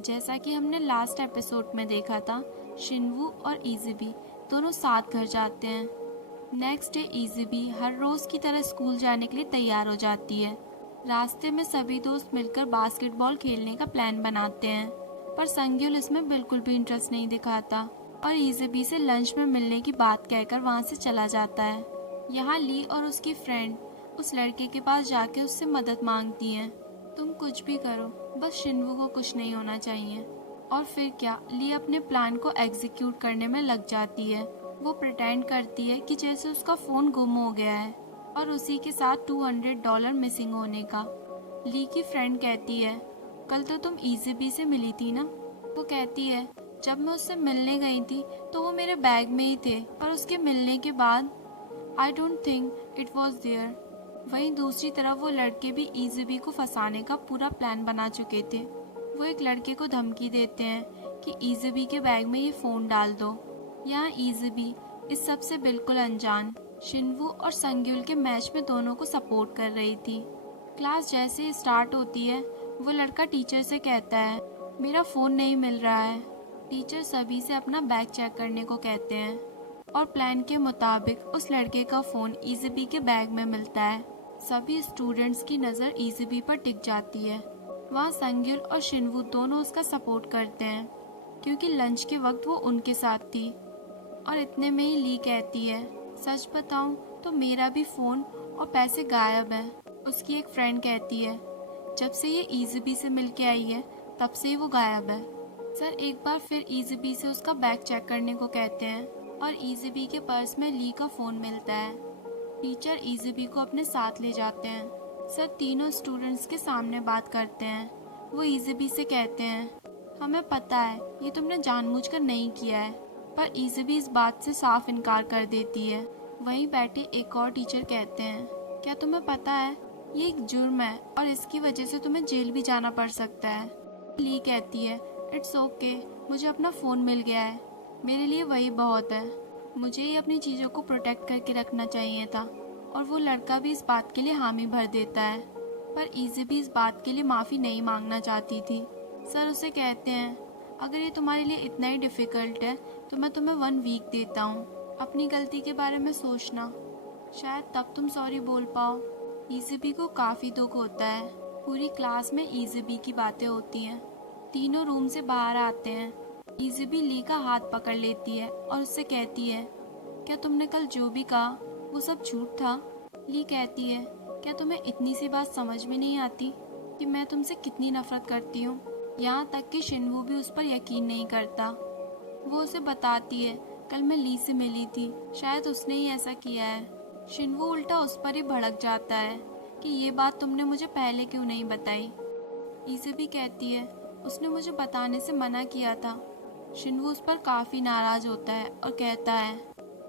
जैसा कि हमने लास्ट एपिसोड में देखा था, शिनवू और इज़ुबी दोनों साथ घर जाते हैं। नेक्स्ट डे इज़ुबी हर रोज की तरह स्कूल जाने के लिए तैयार हो जाती है। रास्ते में सभी दोस्त मिलकर बास्केटबॉल खेलने का प्लान बनाते हैं, पर संग्युल इसमें बिल्कुल भी इंटरेस्ट नहीं दिखाता और इज़ुबी से लंच में मिलने की बात कहकर वहाँ से चला जाता है। यहाँ ली और उसकी फ्रेंड उस लड़के के पास जाके उससे मदद मांगती हैं। तुम कुछ भी करो, बस शिनवू को कुछ नहीं होना चाहिए। और फिर क्या, ली अपने प्लान को एग्जीक्यूट करने में लग जाती है। वो प्रिटेंड करती है कि जैसे उसका फोन गुम हो गया है और उसी के साथ $200 मिसिंग होने का। ली की फ्रेंड कहती है, कल तो तुम इज़ुबी से मिली थी ना? वो कहती है, जब मैं उससे मिलने गई थी तो वो मेरे बैग में ही थे, पर उसके मिलने के बाद I don't think it was there. वहीं दूसरी तरफ वो लड़के भी इज़ुबी को फंसाने का पूरा प्लान बना चुके थे। वो एक लड़के को धमकी देते हैं कि इज़ुबी के बैग में ये फ़ोन डाल दो। यहाँ इज़ुबी इस सब से बिल्कुल अनजान शिनवू और संग्युल के मैच में दोनों को सपोर्ट कर रही थी। क्लास जैसे ही स्टार्ट होती है, वो लड़का टीचर से कहता है, मेरा फ़ोन नहीं मिल रहा है। टीचर सभी से अपना बैग चेक करने को कहते हैं और प्लान के मुताबिक उस लड़के का फ़ोन इज़ुबी के बैग में मिलता है। सभी स्टूडेंट्स की नज़र इज़ुबी पर टिक जाती है। वहाँ संग्युल और शिनवू दोनों उसका सपोर्ट करते हैं क्योंकि लंच के वक्त वो उनके साथ थी। और इतने में ही ली कहती है, सच बताऊं तो मेरा भी फ़ोन और पैसे गायब है। उसकी एक फ्रेंड कहती है, जब से ये इज़ुबी से मिलके आई है तब से ही वो गायब है। सर एक बार फिर इज़ुबी से उसका बैग चेक करने को कहते हैं और इज़ुबी के पर्स में ली का फ़ोन मिलता है। टीचर इज़ुबी को अपने साथ ले जाते हैं। सर तीनों स्टूडेंट्स के सामने बात करते हैं। वो इज़ुबी से कहते हैं, हमें पता है ये तुमने जानबूझकर नहीं किया है, पर इज़ुबी इस बात से साफ इनकार कर देती है। वहीं बैठे एक और टीचर कहते हैं, क्या तुम्हें पता है ये एक जुर्म है और इसकी वजह से तुम्हें जेल भी जाना पड़ सकता है। ली कहती है, इट्स ओके, मुझे अपना फ़ोन मिल गया है, मेरे लिए वही बहुत है। मुझे ही अपनी चीज़ों को प्रोटेक्ट करके रखना चाहिए था। और वो लड़का भी इस बात के लिए हामी भर देता है, पर इज़ुबी इस बात के लिए माफ़ी नहीं मांगना चाहती थी। सर उसे कहते हैं, अगर ये तुम्हारे लिए इतना ही डिफ़िकल्ट है तो मैं तुम्हें 1 वीक देता हूँ। अपनी गलती के बारे में सोचना, शायद तब तुम सॉरी बोल पाओ। इज़ुबी को काफ़ी दुख होता है। पूरी क्लास में इज़ुबी की बातें होती हैं। तीनों रूम से बाहर आते हैं। इज़ुबी ली का हाथ पकड़ लेती है और उससे कहती है, क्या तुमने कल जो भी कहा वो सब झूठ था? ली कहती है, क्या तुम्हें इतनी सी बात समझ में नहीं आती कि मैं तुमसे कितनी नफरत करती हूँ? यहाँ तक कि शिनवू भी उस पर यकीन नहीं करता। वो उसे बताती है, कल मैं ली से मिली थी, शायद उसने ही ऐसा किया है। शिनवू उल्टा उस पर ही भड़क जाता है कि ये बात तुमने मुझे पहले क्यों नहीं बताई। इज़ुबी कहती है, उसने मुझे बताने से मना किया था। शिनवू उस पर काफ़ी नाराज़ होता है और कहता है,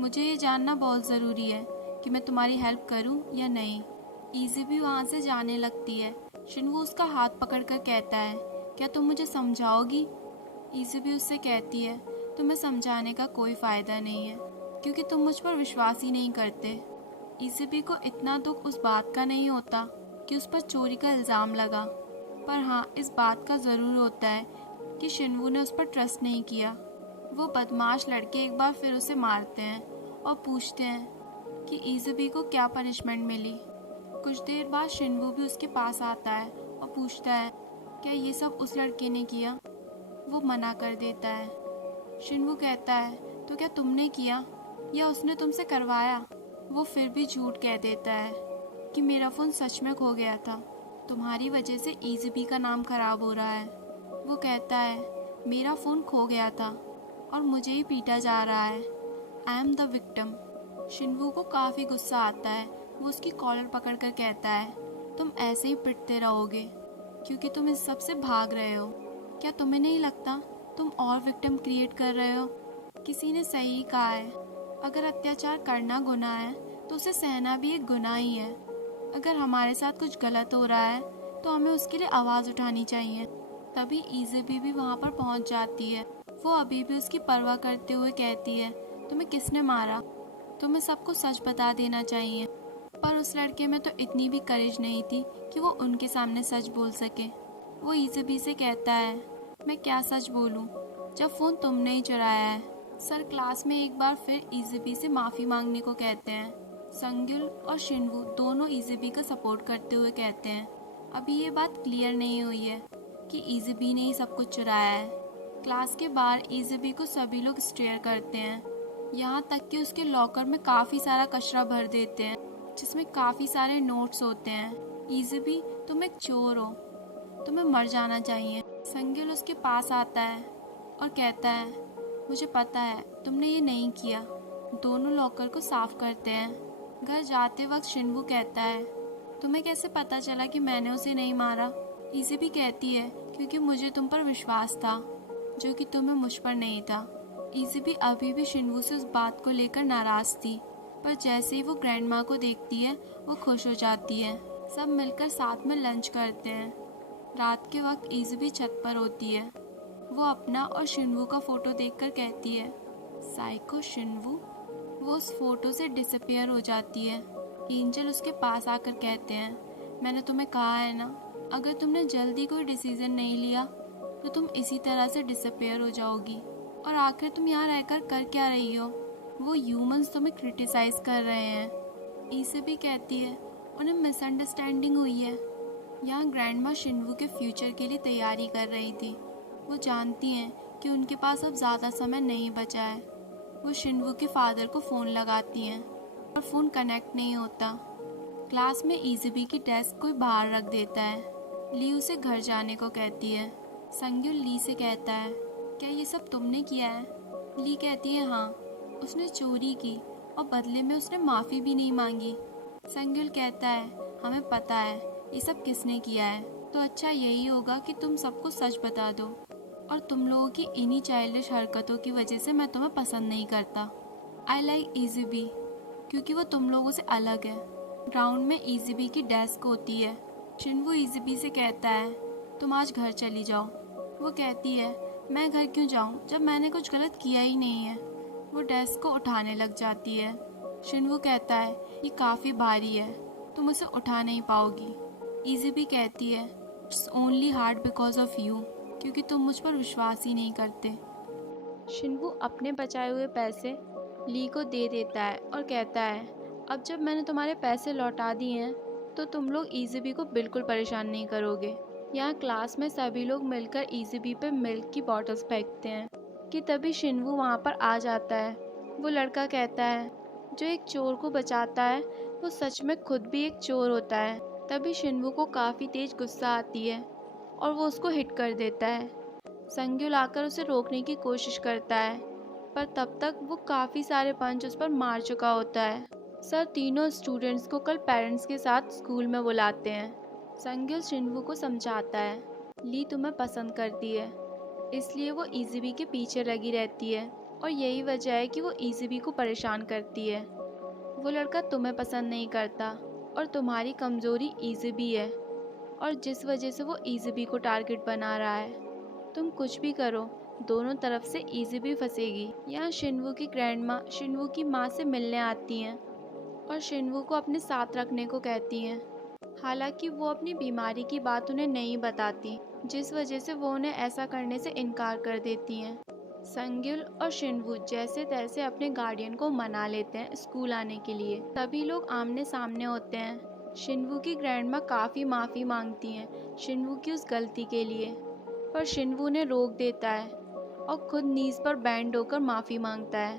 मुझे ये जानना बहुत ज़रूरी है कि मैं तुम्हारी हेल्प करूं या नहीं। इज़ुबी वहाँ से जाने लगती है। शिनवू उसका हाथ पकड़कर कहता है, क्या तुम मुझे समझाओगी? इज़ुबी उससे कहती है, तुम्हें समझाने का कोई फ़ायदा नहीं है क्योंकि तुम मुझ पर विश्वास ही नहीं करते। इज़ुबी को इतना दुख उस बात का नहीं होता कि उस पर चोरी का इल्ज़ाम लगा, पर हाँ इस बात का ज़रूर होता है कि शिनवू ने उस पर ट्रस्ट नहीं किया। वो बदमाश लड़के एक बार फिर उसे मारते हैं और पूछते हैं कि इज़ुबी को क्या पनिशमेंट मिली। कुछ देर बाद शिनवू भी उसके पास आता है और पूछता है, क्या ये सब उस लड़के ने किया? वो मना कर देता है। शिनवू कहता है, तो क्या तुमने किया या उसने तुमसे करवाया? वो फिर भी झूठ कह देता है कि मेरा फ़ोन सच में खो गया था, तुम्हारी वजह से इज़ुबी का नाम खराब हो रहा है। वो कहता है, मेरा फ़ोन खो गया था और मुझे ही पीटा जा रहा है, आई एम द विक्टिम। शिनवू को काफ़ी गुस्सा आता है। वो उसकी कॉलर पकड़कर कहता है, तुम ऐसे ही पिटते रहोगे क्योंकि तुम इस सब से भाग रहे हो। क्या तुम्हें नहीं लगता तुम और विक्टिम क्रिएट कर रहे हो? किसी ने सही कहा है, अगर अत्याचार करना गुनाह है तो उसे सहना भी एक गुनाह ही है। अगर हमारे साथ कुछ गलत हो रहा है तो हमें उसके लिए आवाज़ उठानी चाहिए। तभी इज़ुबी भी वहाँ पर पहुँच जाती है। वो अभी भी उसकी परवाह करते हुए कहती है, तुम्हें किसने मारा? तुम्हें सबको सच बता देना चाहिए। पर उस लड़के में तो इतनी भी करेज नहीं थी कि वो उनके सामने सच बोल सके। वो इज़ुबी से कहता है, मैं क्या सच बोलूं जब फ़ोन तुमने ही चुराया है। सर क्लास में एक बार फिर इज़बी से माफ़ी मांगने को कहते हैं। संग्युल और शिनवू दोनों इज़बी का सपोर्ट करते हुए कहते हैं अभी ये बात क्लियर नहीं हुई है कि इज़बी ने ही सब कुछ चुराया है। क्लास के बाहर इज़बी को सभी लोग स्टेयर करते हैं, यहाँ तक कि उसके लॉकर में काफ़ी सारा कचरा भर देते हैं जिसमें काफ़ी सारे नोट्स होते हैं। इज़बी तुम एक चोर हो, तुम्हें मर जाना चाहिए। संग्युल उसके पास आता है और कहता है मुझे पता है तुमने ये नहीं किया। दोनों लॉकर को साफ करते हैं। घर जाते वक्त शिनवू कहता है तुम्हें कैसे पता चला कि मैंने उसे नहीं मारा। इज़बी कहती है क्योंकि मुझे तुम पर विश्वास था जो कि तुम्हें मुझ पर नहीं था। इज़बी अभी भी शिनवू से उस बात को लेकर नाराज थी, पर जैसे ही वो ग्रैंड माँ को देखती है वो खुश हो जाती है। सब मिलकर साथ में लंच करते हैं। रात के वक्त इज़बी छत पर होती है। वो अपना और शिनवू का फोटो देखकर कहती है साइको शिनवू। वो उस फोटो से डिसअपियर हो जाती है। एंजल उसके पास आकर कहते हैं मैंने तुम्हें कहा है ना, अगर तुमने जल्दी कोई डिसीजन नहीं लिया तो तुम इसी तरह से डिसअपियर हो जाओगी। और आखिर तुम यहाँ रहकर कर क्या रही हो? वो ह्यूमंस तुम्हें क्रिटिसाइज कर रहे हैं। इज़बी कहती है उन्हें मिसअंडरस्टैंडिंग हुई है। यहाँ ग्रैंड माँ शिनवू के फ्यूचर के लिए तैयारी कर रही थी। वो जानती हैं कि उनके पास अब ज़्यादा समय नहीं बचा है। वो शिनवू के फादर को फ़ोन लगाती हैं और फ़ोन कनेक्ट नहीं होता। क्लास में इज़बी की डेस्क कोई बाहर रख देता है। ली उसे घर जाने को कहती है। संग्युल ली से कहता है क्या ये सब तुमने किया है? ली कहती है हाँ, उसने चोरी की और बदले में उसने माफ़ी भी नहीं मांगी। संग्युल कहता है हमें पता है ये सब किसने किया है, तो अच्छा यही होगा कि तुम सबको सच बता दो। और तुम लोगों की इन्हीं चाइल्डिश हरकतों की वजह से मैं तुम्हें पसंद नहीं करता। आई लाइक इज़बी क्योंकि वो तुम लोगों से अलग है। ग्राउंड में इज़बी की डेस्क होती है। शिनवू इज़बी से कहता है तुम आज घर चली जाओ। वो कहती है मैं घर क्यों जाऊँ जब मैंने कुछ गलत किया ही नहीं है। वो डेस्क को उठाने लग जाती है। शिनवू कहता है ये काफ़ी भारी है, तुम उसे उठा नहीं पाओगी। इज़बी कहती है it's only hard because of you, क्योंकि तुम मुझ पर विश्वास ही नहीं करते। शिनवू अपने बचाए हुए पैसे ली को दे देता है और कहता है अब जब मैंने तुम्हारे पैसे लौटा दिए हैं तो तुम लोग इज़बी को बिल्कुल परेशान नहीं करोगे। यहाँ क्लास में सभी लोग मिलकर इज़बी पे मिल्क की बॉटल्स फेंकते हैं कि तभी शिनवू वहाँ पर आ जाता है। वो लड़का कहता है जो एक चोर को बचाता है वो सच में खुद भी एक चोर होता है। तभी शिनवू को काफ़ी तेज गुस्सा आती है और वो उसको हिट कर देता है। संग्युल आकर उसे रोकने की कोशिश करता है, पर तब तक वो काफ़ी सारे पंच उस पर मार चुका होता है। सर तीनों स्टूडेंट्स को कल पेरेंट्स के साथ स्कूल में बुलाते हैं। संग्युल शिनवू को समझाता है ली तुम्हें पसंद करती है, इसलिए वो इज़बी के पीछे लगी रहती है और यही वजह है कि वो इज़बी को परेशान करती है। वो लड़का तुम्हें पसंद नहीं करता और तुम्हारी कमज़ोरी इज़बी है और जिस वजह से वो इज़बी को टारगेट बना रहा है। तुम कुछ भी करो, दोनों तरफ से इज़बी फंसेगी। यहाँ शिनवू की ग्रैंड माँ शिनवू की माँ से मिलने आती हैं और शिनवू को अपने साथ रखने को कहती हैं। हालांकि वो अपनी बीमारी की बात उन्हें नहीं बताती, जिस वजह से वो उन्हें ऐसा करने से इनकार कर देती हैं। संग्युल और शिनवू जैसे तैसे अपने गार्डियन को मना लेते हैं स्कूल आने के लिए। सभी लोग आमने सामने होते हैं। शिनवू की ग्रैंड माँ काफ़ी माफ़ी मांगती हैं शिनवू की उस गलती के लिए, पर शिनवू ने रोक देता है और खुद नीज पर बैंड होकर माफ़ी मांगता है।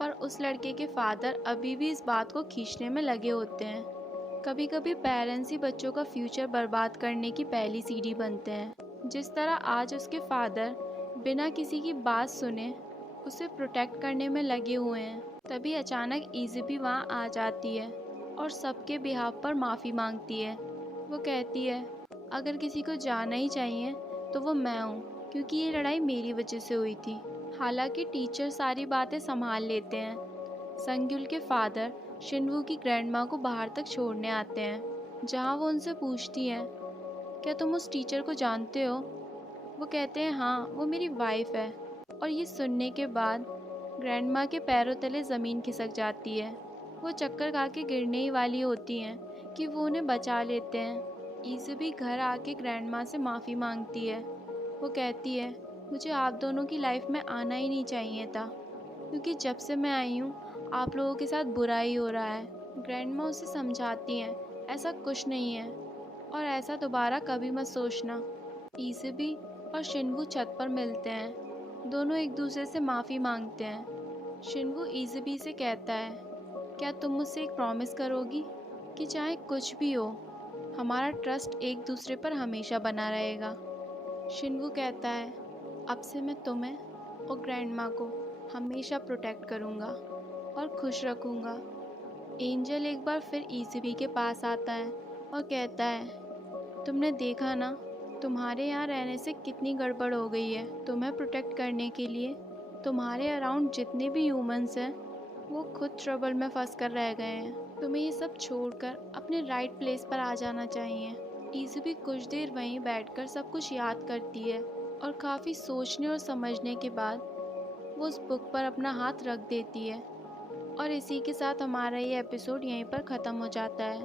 पर उस लड़के के फादर अभी भी इस बात को खींचने में लगे होते हैं। कभी कभी पेरेंट्स ही बच्चों का फ्यूचर बर्बाद करने की पहली सीढ़ी बनते हैं। जिस तरह आज उसके फादर बिना किसी की बात सुने उसे प्रोटेक्ट करने में लगे हुए हैं। तभी अचानक इज़बी वहाँ आ जाती है और सबके बिहाफ पर माफ़ी मांगती है। वो कहती है अगर किसी को जाना ही चाहिए तो वो मैं हूँ, क्योंकि ये लड़ाई मेरी वजह से हुई थी। हालांकि टीचर सारी बातें संभाल लेते हैं। संग्युल के फादर शिनवू की ग्रैंड माँ को बाहर तक छोड़ने आते हैं, जहाँ वो उनसे पूछती हैं क्या तुम उस टीचर को जानते हो? वो कहते हैं हाँ, वो मेरी वाइफ है। और ये सुनने के बाद ग्रैंड माँ के पैरों तले ज़मीन खिसक जाती है। वो चक्कर खा के गिरने ही वाली होती हैं कि वो उन्हें बचा लेते हैं। इज़बी घर आके ग्रैंड माँ से माफ़ी मांगती है। वो कहती है मुझे आप दोनों की लाइफ में आना ही नहीं चाहिए था, क्योंकि जब से मैं आई हूँ आप लोगों के साथ बुरा ही हो रहा है। ग्रैंडमा उसे समझाती हैं, ऐसा कुछ नहीं है और ऐसा दोबारा कभी मत सोचना। इज़ेबी और शिनवू छत पर मिलते हैं। दोनों एक दूसरे से माफ़ी मांगते हैं। शिनवू इज़ेबी से कहता है, क्या तुम मुझसे एक प्रॉमिस करोगी कि चाहे कुछ भी हो हमारा ट्रस्ट एक दूसरे पर हमेशा बना रहेगा। शिनवू कहता है, अब से मैं तुम्हें और ग्रैंडमा को हमेशा प्रोटेक्ट करूँगा और खुश रखूँगा। एंजल एक बार फिर इज़ेबी के पास आता है और कहता है, तुमने देखा ना, तुम्हारे यहाँ रहने से कितनी गड़बड़ हो गई है। तुम्हें प्रोटेक्ट करने के लिए तुम्हारे अराउंड जितने भी ह्यूमंस हैं वो खुद ट्रबल में फंस कर रह गए हैं। तुम्हें ये सब छोड़कर अपने राइट प्लेस पर आ जाना चाहिए। इज़ेबी कुछ देर वहीं बैठकर सब कुछ याद करती है और काफ़ी सोचने और समझने के बाद वो उस बुक पर अपना हाथ रख देती है। और इसी के साथ हमारा ये एपिसोड यहीं पर ख़त्म हो जाता है।